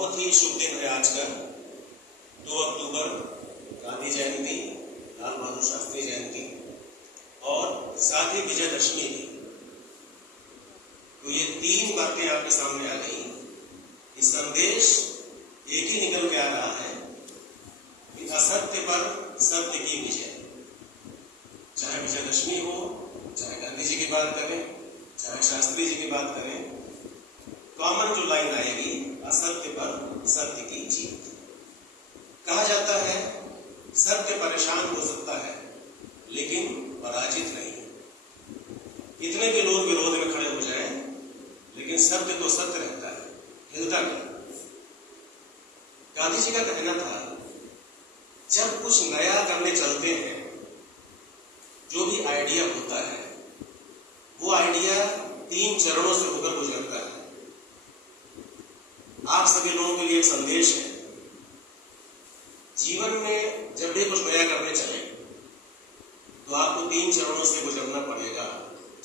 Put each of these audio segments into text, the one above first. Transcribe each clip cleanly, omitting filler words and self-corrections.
बहुत ही शुभ दिन है आज का 2 अक्टूबर, गांधी जयंती, लाल बहादुर शास्त्री जयंती और साथ ही विजयदशमी भी। तो ये 3 बातें आपके सामने आ गई। ये संदेश एक ही निकल के आ रहा है कि असत्य पर सत्य की विजय। चाहे विजयदशमी हो, चाहे गांधी जी की बात करें, चाहे शास्त्री जी की बात करें, कॉमन जो लाइन आएगी, असत्य पर सत्य की जीत। कहा जाता है सत्य परेशान हो सकता है लेकिन पराजित नहीं। इतने भी लोग विरोध में खड़े हो जाएं, लेकिन सत्य तो सत्य रहता है, हिलता नहीं। गांधी जी का कहना था जब कुछ नया करने चलते हैं, जो भी आइडिया होता है वो आइडिया 3 चरणों से होकर गुजरता है। आप सभी लोगों के लिए एक संदेश है, जीवन में जब भी कुछ नया करने चले तो आपको 3 चरणों से गुजरना पड़ेगा,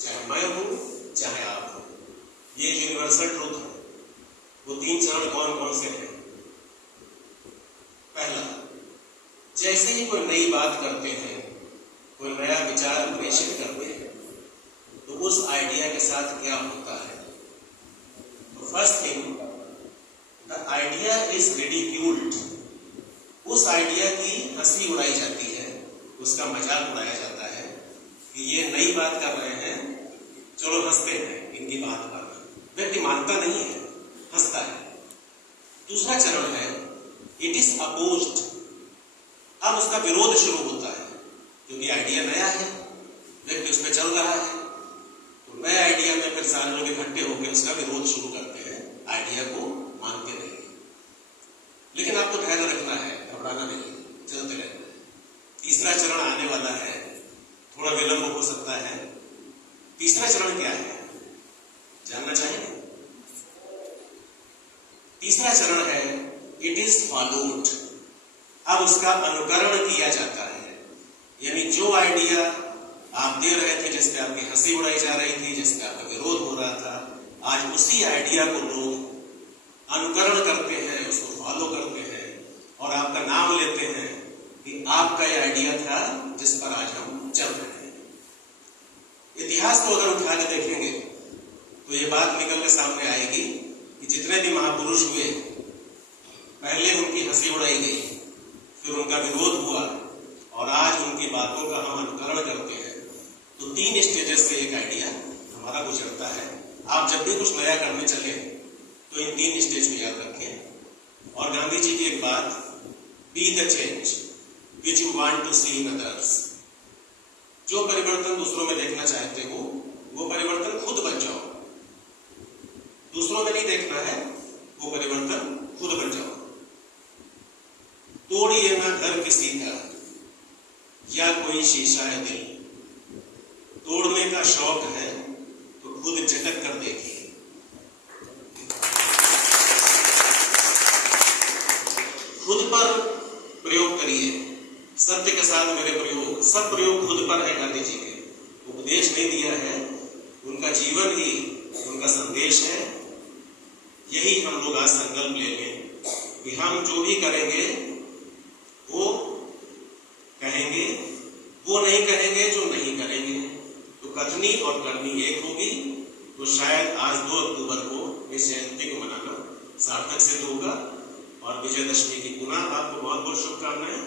चाहे मैं हूं चाहे आप हो। ये यूनिवर्सल ट्रूथ है। वो 3 चरण कौन कौन से हैं? पहला, जैसे ही कोई नई बात करते हैं, कोई नया विचार प्रेषित करते हैं, तो उस आइडिया के साथ क्या होता है? तो first thing, the idea is ridiculed. उस आइडिया की हंसी उड़ाई जाती है, उसका मजाक उड़ाया जाता है कि ये नई बात कर रहे हैं, चलो हंसते हैं इनकी बात पर। व्यक्ति मानता नहीं है, हंसता है। दूसरा चरण है इट इज अपोज्ड। अब उसका विरोध शुरू होता है, क्योंकि आइडिया नया है, व्यक्ति उसमें चल रहा है, तो नए आइडिया में फिर सारे लोग इकट्ठे होकर उसका विरोध शुरू करते हैं, आइडिया को मानते नहीं। लेकिन आपको धैर्य रखना है, घबराना नहीं, चलते रहना है। तीसरा चरण आने वाला है, थोड़ा विलंब हो सकता है। तीसरा चरण क्या है, जानना चाहेंगे? तीसरा चरण है इट इज फॉलोड। अब उसका अनुकरण किया जाता है, यानी जो आइडिया आप दे रहे थे, जिस पे आपकी हंसी उड़ाई जा रही थी, जिस पे आपका विरोध हो रहा था, आज उसी आइडिया को लोग अनुकरण करते हैं, उसको फॉलो करते हैं और आपका नाम लेते हैं कि आपका यह आइडिया था जिस पर आज हम चल रहे हैं। इतिहास को अगर उठा के देखेंगे तो ये बात निकल के सामने आएगी कि जितने भी महापुरुष हुए, पहले उनकी हंसी उड़ाई गई, फिर उनका विरोध हुआ और आज उनकी बातों का हम अनुकरण करते हैं। तो 3 स्टेजेस से एक आइडिया हमारा गुजरता है। आप जब भी कुछ नया करने चले तो इन 3 स्टेज को याद रखें। और गांधी जी की एक बात, be the change which you want to see in others. जो परिवर्तन दूसरों में देखना चाहते हो, वो परिवर्तन खुद बन जाओ। दूसरों में नहीं देखना है, वो परिवर्तन खुद बन जाओ। तोड़िए ना घर किसी का या कोई शीशा है दिल, तोड़ने का शौक है तो खुद झटक कर देखिए। खुद पर प्रयोग करिए, सत्य के साथ मेरे प्रयोग, सब प्रयोग खुद पर है। गांधी जी के उपदेश नहीं दिया है, उनका जीवन ही उनका संदेश है। यही हम लोग आज संकल्प ले लें कि हम जो भी करेंगे वो कहेंगे, वो नहीं कहेंगे जो नहीं करेंगे। तो कथनी और करनी एक होगी। तो शायद आज 2 अक्टूबर को इस जयंती को मनाना सार्थक सिद्ध होगा। और विजयदशमी की पुनः आपको बहुत बहुत शुभकामनाएं।